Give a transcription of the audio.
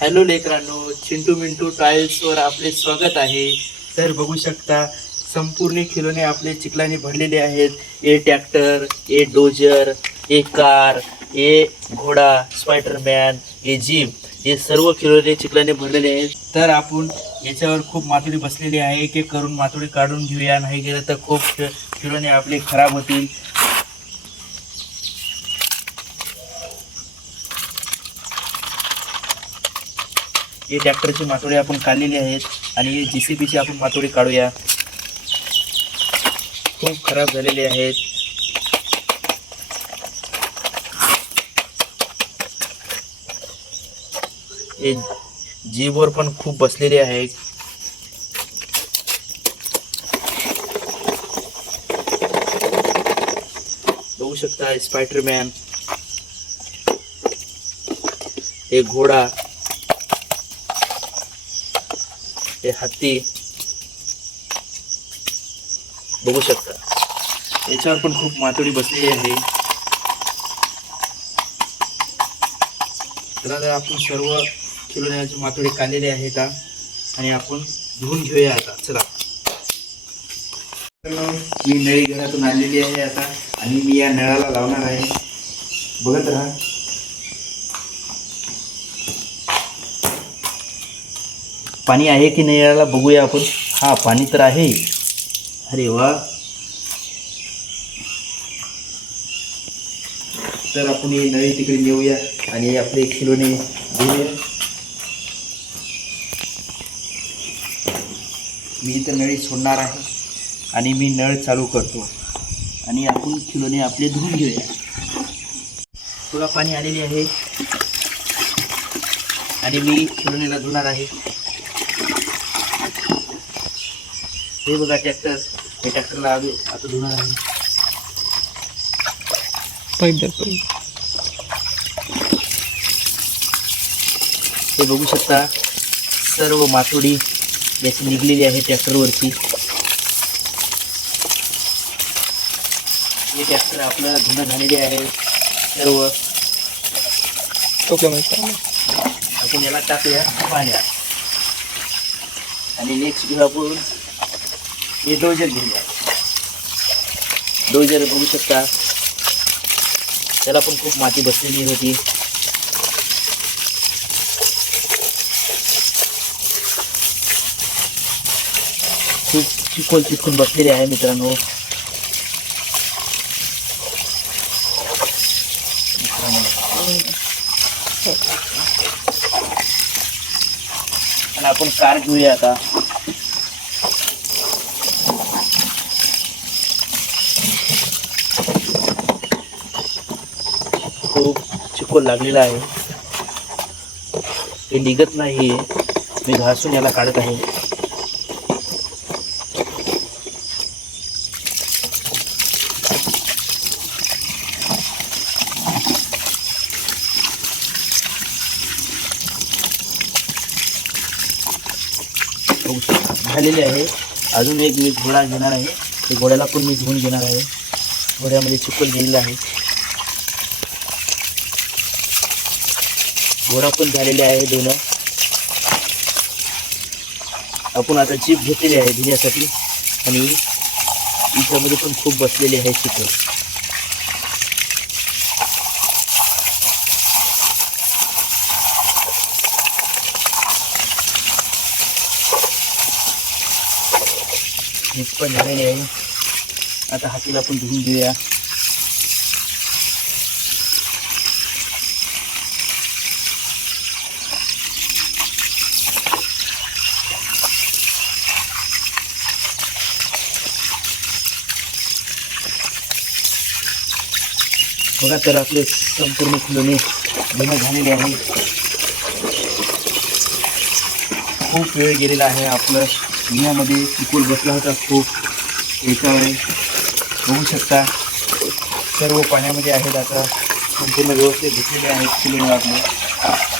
Hello लेकरांनो, Chintu Mintu टाईल्सवर आपले स्वागत आहे. तर बघू शकता संपूर्ण खिलोने आपले चिखलाने भरलेले आहेत. ए ट्रॅक्टर, ए डोजर, ए कार, ए घोडा, स्पायडरमॅन, ए जीप, हे सर्व खिलोने चिखलाने भरलेले आहेत. तर आपण याच्यावर खूप मातोडी बसलेली आहे की करून मातोडी काढून घेऊया, नाही गेलं तर खूप खिलोने आपले खराब होतील. हे ट्रॅक्टरची मातोडी आपण काढलेली आहेत आणि JCBची आपण मातोडी काढूया. खूप खराब झालेले आहेत. हे जीबवर पण खूप बसलेले आहेत. बघू शकता स्पायडरमॅन, हे घोडा, हे हत्ती बघू शकता. याच्यावर पण खूप मातोडी बसलेली आहे. तर आपण सर्व खिलोन्याची मातोडी काढलेली आहे का आणि आपण धुवून घेऊया आता. चला, मी नळी घरातून आणलेली आहे आता आणि मी या नळाला लावणार आहे. बघत राहा. पाणी आहे की नाही याला बघूया आपण. हा, पाणी तर आहे. अरे वा. तर आपण ही नळी तिकडे नेऊया आणि आपले खिलोने घेऊया. मी इथं नळी सोडणार आहे आणि मी नळ चालू करतो आणि आपण खिलोने आपले धुवून घेऊया. थोडा पाणी आलेले आहे आणि मी खिलोनेला धुणार आहे. हे बघा ट्रॅक्टर, हे ट्रॅक्टरला आता धुणार आहे. हे बघू शकता सर्व मातोडी याची निघलेली आहे ट्रॅक्टरवरची. हे ट्रॅक्टर आपलं धुणं झालेले आहे सर्व. आपण याला टाकूया पाण्यात आणि नेक्स्ट घेऊ आपण हे डोजर घेऊया. डोजर बघू शकता त्याला पण खूप माती बसलेली होती. खूप चिखल बसलेले आहे मित्रांनो. आणि आपण कार घेऊया आता. खूप चिखल लागलेला आहे. हे निघत नाही. मी घासून याला काढत आहे. झालेले आहे. अजून एक मी घोडा घेणार आहे. ते घोड्याला पण मी धुवून घेणार आहे. घोड्यामध्ये चिखल गेलेला आहे. घोडा पण झालेले आहे दोन. आपण आता जीप घेतलेली आहे धुण्यासाठी आणि याच्यामध्ये पण खूप बसलेले आहे चिखल. जीप पण झालेली आहे. आता हातीला पण धुवून घेऊया. बघा तर आपले संपूर्ण खिलोने धुणं झालेले आहे. खूप वेळ गेलेला आहे. आपलं धुण्यामध्ये चिखल बसला होता खूप. याच्यावर बघू शकता सर्व पाण्यामध्ये आहेत. आता संपूर्ण व्यवस्थित धुतलेले आहेत खिलोने आपले.